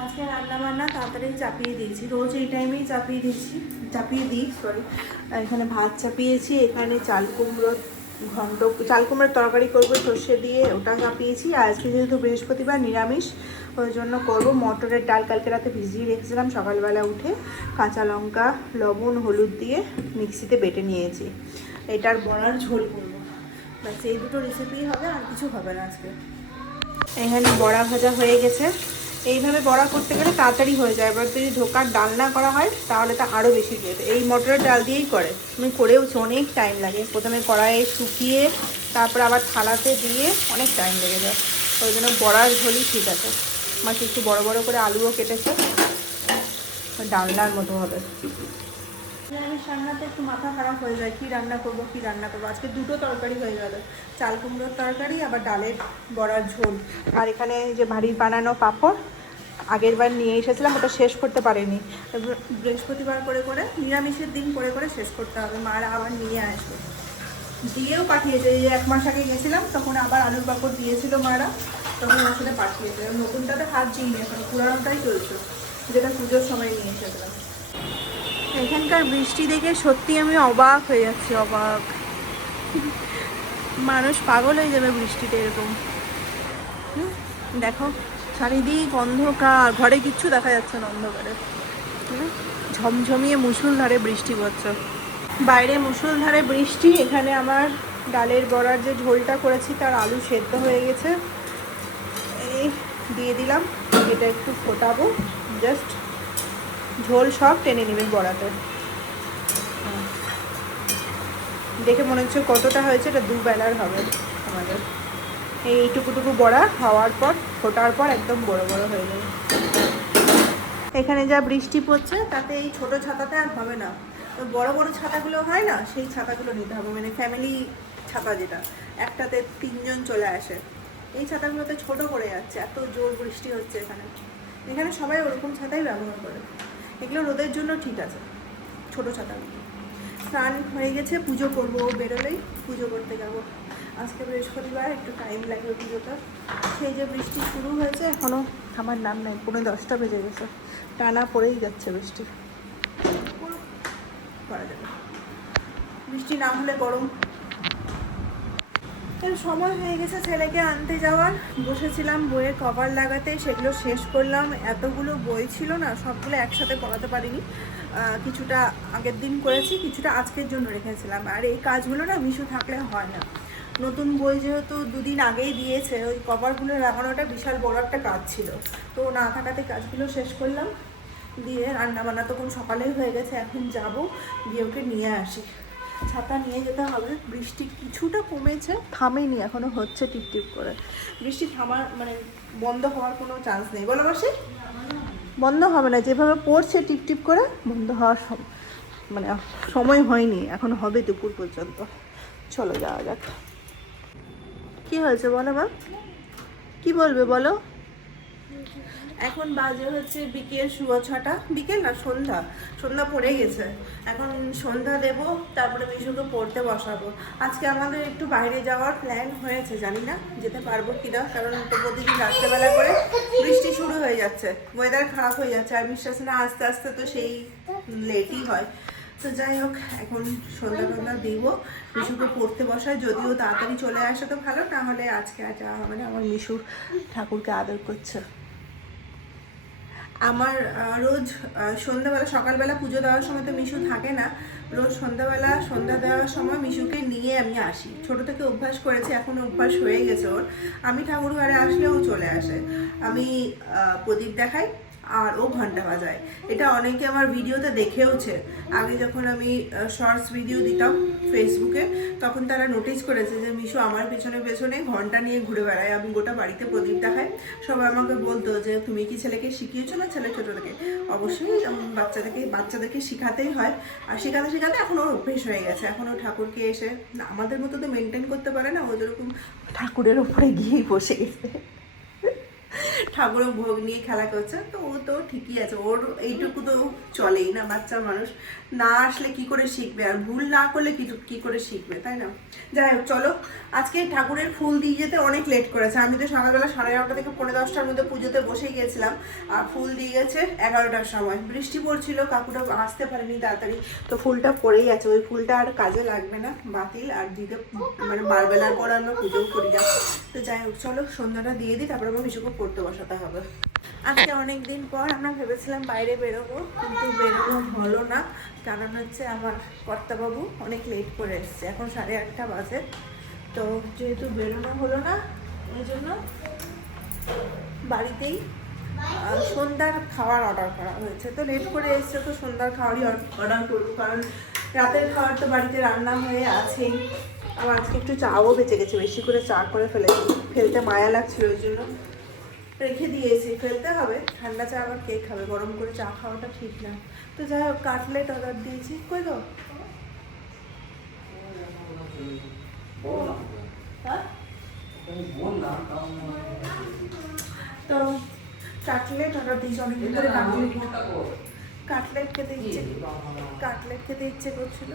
আজকে রান্না বান্না তাড়াতাড়ি চাপিয়ে দিয়েছি। রোজ এই টাইমেই চাপিয়ে দিয়েছি, চাপিয়ে দিই সরি এখানে ভাত চাপিয়েছি, এখানে চাল কুমড়ো ঘন্ট, চাল কুমড়োর তরকারি করব, সর্ষে দিয়ে ওটা চাপিয়েছি। আজকে যেহেতু বৃহস্পতিবার নিরামিষ, ওই জন্য করব মটরের ডাল। কালকে রাতে ভিজিয়ে রেখেছিলাম, সকালবেলা উঠে কাঁচা লঙ্কা, লবণ, হলুদ দিয়ে মিক্সিতে বেটে নিয়েছি। এটার বড়ার ঝোল করব। ব্যাস, এই দুটো রেসিপি হবে, আর কিছু হবে না আজকে। এখানে বড়া ভাজা হয়ে গেছে। এইভাবে বড়া করতে গেলে তাড়াতাড়ি হয়ে যায়। এবার যদি ঢোকার ডালনা করা হয়, তাহলে তা আরও বেশি লেট এই মটরের ডাল দিয়েই করে। আমি করেওছি, অনেক টাইম লাগে। প্রথমে কড়াইয়ে শুকিয়ে, তারপর আবার থালাতে দিয়ে অনেক টাইম লেগে যায়। ওই জন্য বড়ার ঝোলই ঠিক আছে। মাকে একটু বড় বড় করে আলুও কেটেছে। ডালনার মতো হবে। নিরামিষ রান্নাতে একটু মাথা খারাপ হয়ে যায়, কী রান্না করব, কী রান্না করব? আজকে দুটো তরকারি হয়ে গেল। চাল কুমড়োর তরকারি, আবার ডালের বড়ার ঝোল। আর এখানে যে বাড়ির বানানো পাঁপড়, আগের বার নিয়ে এসেছিলাম, ওটা শেষ করতে পারিনি। বৃহস্পতিবার করে করে, নিরামিষের দিন করে করে শেষ করতে হবে, মারা আবার নিয়ে আসবে। দিয়েও পাঠিয়েছে, এই এক মাস আগে গেছিলাম, তখন আবার আলুর পাঁপড় দিয়েছিল মারা, তখন ওর সাথে পাঠিয়েছে। নতুনটাতে হাত দিইনি, এখন পুরানোটাই চলছে, যেটা পুজোর সময় নিয়ে এসেছিলাম। এখানকার বৃষ্টি দেখে সত্যি আমি অবাক হয়ে যাচ্ছি, অবাক। মানুষ পাগল হয়ে যাবে বৃষ্টিতে এরকম। দেখো, চারিদিক অন্ধকার, ঘরে কিচ্ছু দেখা যাচ্ছে না অন্ধকারে। ঝমঝমিয়ে মুসুলধারে বৃষ্টি পড়ছে। বাইরে মুসুলধারে বৃষ্টি, এখানে আমার ডালের বড়ার যে ঝোলটা করেছি তার আলু সেদ্ধ হয়ে গেছে। এই দিয়ে দিলাম, এটা একটু ফোটাবো জাস্ট ঝোল সব টেনে নেবে বড়াতে। দেখে মনে হচ্ছে কতটা হয়েছে, এটা দুবেলার হবে আমাদের। এই এইটুকুটুকু বড়া খাওয়ার পর, ফোটার পর একদম বড় বড় হয়ে যাবে। এখানে যা বৃষ্টি পড়ছে, তাতে এই ছোট ছাতাতে আর হবে না। ওই বড় বড় ছাতাগুলো হয় না, সেই ছাতাগুলো নিতে হবে মানে ফ্যামিলি ছাতা যেটা। একটাতে তিনজন চলে আসে। এই ছাতাগুলোতে ছোট পড়ে যাচ্ছে, এত জোর বৃষ্টি হচ্ছে এখানে। এখানে সবাই ওরকম ছাতাই ব্যবহার করে। এগুলো রোদের জন্য ঠিক আছে, ছোট ছাতাগুলো স্নান হয়ে গেছে, পুজো করব বেরোলেই, পুজো করতে যাব। আজকে বৃহস্পতিবার, একটু টাইম লাগবে পুজোটা সেই যে বৃষ্টি শুরু হয়েছে এখনও আমার নাম নাই পনেরো দশটা বেজে গেছে। টানা পড়েই যাচ্ছে বৃষ্টি। করা যাবে। বৃষ্টি না হলে গরম। সময় হয়ে গেছে ছেলেকে আনতে যাওয়ার। বসেছিলাম বইয়ের কভার লাগাতে, সেগুলো শেষ করলাম। এতগুলো বই ছিল না, সবগুলো একসাথে পড়াতে পারিনি। কিছুটা আগের দিন করেছি, কিছুটা আজকের জন্য রেখেছিলাম। আর এই কাজগুলো না মিশু থাকলে হয় না। নতুন বই যেহেতু দুদিন আগেই দিয়েছে, ওই কভারগুলো লাগানোটা বিশাল বড় একটা কাজ ছিল। তো না থাকাতে কাজগুলো শেষ করলাম। দিয়ে রান্না বান্না তখন সকালেই হয়ে গেছে, এখন যাব, গিয়ে ওকে নিয়ে আসি। ছাতা নিয়ে যেতে হবে। বৃষ্টি কিছুটা কমেছে, থামেনি, এখনও হচ্ছে টিপ টিপ করে। বৃষ্টি থামার মানে বন্ধ হওয়ার কোনো চান্স নেই। বলো মাসি। বন্ধ হবে না, যেভাবে পড়ছে টিপ টিপ করে, বন্ধ হওয়ার মানে সময় হয়নি, এখন হবে দুপুর পর্যন্ত। চলো যাওয়া যাক। কি হয়েছে বলো মা? কি বলবে বলো? এখন বাজে হচ্ছে বিকেল শুভ ছটা। বিকেল না সন্ধ্যা? সন্ধ্যা পড়ে গেছে। এখন সন্ধ্যা দেব, তারপরে মিশুকে পড়তে বসাবো। আজকে আমাদের একটু বাইরে যাওয়ার প্ল্যান হয়েছে, জানি না, যেতে পারব কিনা, কারণ তো প্রতিদিন রাত্রেবেলা করে বৃষ্টি শুরু হয়ে যাচ্ছে। ওয়েদার খারাপ হয়ে যাচ্ছে, আর বিশ্বাস না, আস্তে আস্তে তো সেই লেটই হয়। তো যাই হোক, এখন সন্ধ্যা টন্ধ্যা দিব, মিশুকে পড়তে বসায় যদিও তাড়াতাড়ি চলে আসে তো ভালো, না হলে আজকে আর যাওয়া হবে না। আমার মিশুর ঠাকুরকে আদর করছে। আমার রোজ সন্ধ্যাবেলা, সকালবেলা পুজো দেওয়ার সময় তো মিশু থাকে না। রোজ সন্ধ্যাবেলা, সন্ধ্যা দেওয়ার সময় মিশুকে নিয়ে আমি আসি। ছোট থেকে অভ্যাস করেছে, এখন অভ্যাস হয়ে গেছে ওর। আমি ঠাকুর ঘরে আসলে ও চলে আসে। আমি প্রদীপ দেখাই আর ও ঘণ্টা বাজায় এটা অনেকে আমার ভিডিওতে দেখেওছে। আগে যখন আমি শর্টস ভিডিও দিতাম ফেসবুকে তখন তারা নোটিস করেছে যে মিশু আমার পেছনে পেছনে ঘণ্টা নিয়ে ঘুরে বেড়ায়। আমি গোটা বাড়িতে প্রদীপ দেখাই। সবাই আমাকে বলতো যে তুমি কি ছেলেকে শিখিয়েছো না ছেলে ছোটো থেকে? অবশ্যই উম, বাচ্চাদেরকে বাচ্চাদেরকে শেখাতেই হয়। আর শেখাতে শেখাতে এখন ওর অভ্যেস হয়ে গেছে। এখন ও ঠাকুরকে এসে আমাদের মতো তো মেনটেন করতে পারে না। ও যেরকম ঠাকুরের ওপরে গিয়েই বসে গেছে। ঠাকুরের ভোগ নিয়ে খেলা করছে, তো ও তো ঠিকই আছে, ওর এইটুকু তো চলেই না, বাচ্চা মানুষ। না আসলে কি করে শিখবে, আর ভুল না করলে কি করে শিখবে, তাই না? যাই হোক, চলো, আজকে ঠাকুরের ফুল দিয়ে যেতে অনেক লেট করেছে। আমি তো সকালবেলা সাড়ে এগারোটা থেকে পনেরো দশটার মধ্যে পুজোতে বসে গিয়েছিলাম, আর ফুল দিয়ে গেছে এগারোটার সময়। বৃষ্টি পড়ছিল, কাকুটা আসতে পারেনি তাড়াতাড়ি, তো ফুলটা পড়েই আছে। ওই ফুলটা আর কাজে লাগবে না, বাতিল আর দিতে মানে বারবেলার পর আমরা পুজোও করি না। তো যাই হোক, চলো, সন্ধ্যাটা দিয়ে দিই, তারপর আমার বিশুকে পড়তে বসাতে হবে। আজকে অনেক দিন পর আমরা ভেবেছিলাম বাইরে বেরোবো, কিন্তু বেরোনো হলো না, কারণ হচ্ছে আমার কর্তাবাবু অনেক লেট করে এসছে। এখন সাড়ে আটটা বাজে। তো যেহেতু বেরোনো হলো না, ওই জন্য বাড়িতেই সন্ধ্যার খাবার অর্ডার করা হয়েছে। তো লেট করে এসছে, তো সন্ধ্যার খাবারই অর্ডার করব, কারণ রাতের খাবার তো বাড়িতে রান্না হয়ে আছেই। আবার আজকে একটু চাও বেঁচে গেছে, বেশি করে চা করে ফেলেছি। ফেলতে মায়া লাগছিল ওই জন্য। রেখে দিয়েছি ফেলতে হবে। ঠান্ডা চা আবার কে খাবে? গরম করে চা খাওয়াটা ঠিক না। তো যাই হোক কাটলেট অর্ডার দিয়েছি। কই গো? হ্যাঁ? তো কাটলেট অর্ডার দিয়েছি অনেকদিন ধরে কাটলেট খেতে ইচ্ছে কাটলেট খেতে ইচ্ছে করছিল?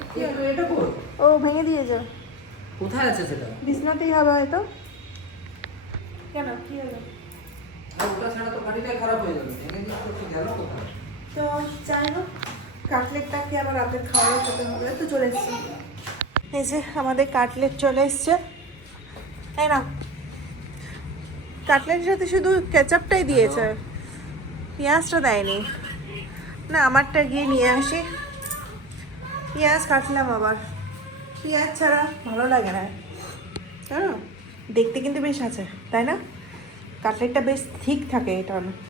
ও ভেঙে দিয়েছে। কোথায় আছে সেটা? বিছনাতেই হবে হয়তো। কেন? কি হলো? তো হয়ে যাই হোক রাতের তো চলে এই যে আমাদের কাটলেট চলে এসছে। তাই না? কাটলেটের সাথে শুধু কেচাপটাই দিয়েছে। পেঁয়াজটা দেয়নি। না, আমারটা গিয়ে নিয়ে আসি। পেঁয়াজ কাটলাম আবার। পেঁয়াজ ছাড়া ভালো লাগে না। জানো দেখতে কিন্তু বেশ আছে, তাই না? কাটলেটটা বেশ থিক থাকে এটা